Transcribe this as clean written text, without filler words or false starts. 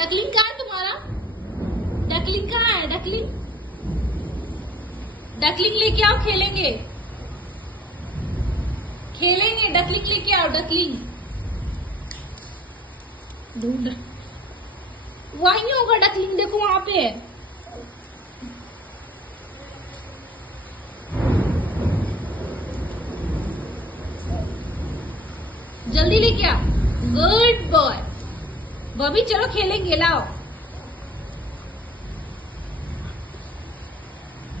Duckling कहाँ है तुम्हारा? डकलिंग कहाँ है? डकलिंग डकलिंग लेके आओ, खेलेंगे खेलेंगे। डकलिंग लेके आओ, डकलिंग ढूंढ। वहीं होगा डकलिंग, देखो वहां पे है। जल्दी लेके आओ। गुड बॉय बॉबी, चलो खेलेंगे, लाओ।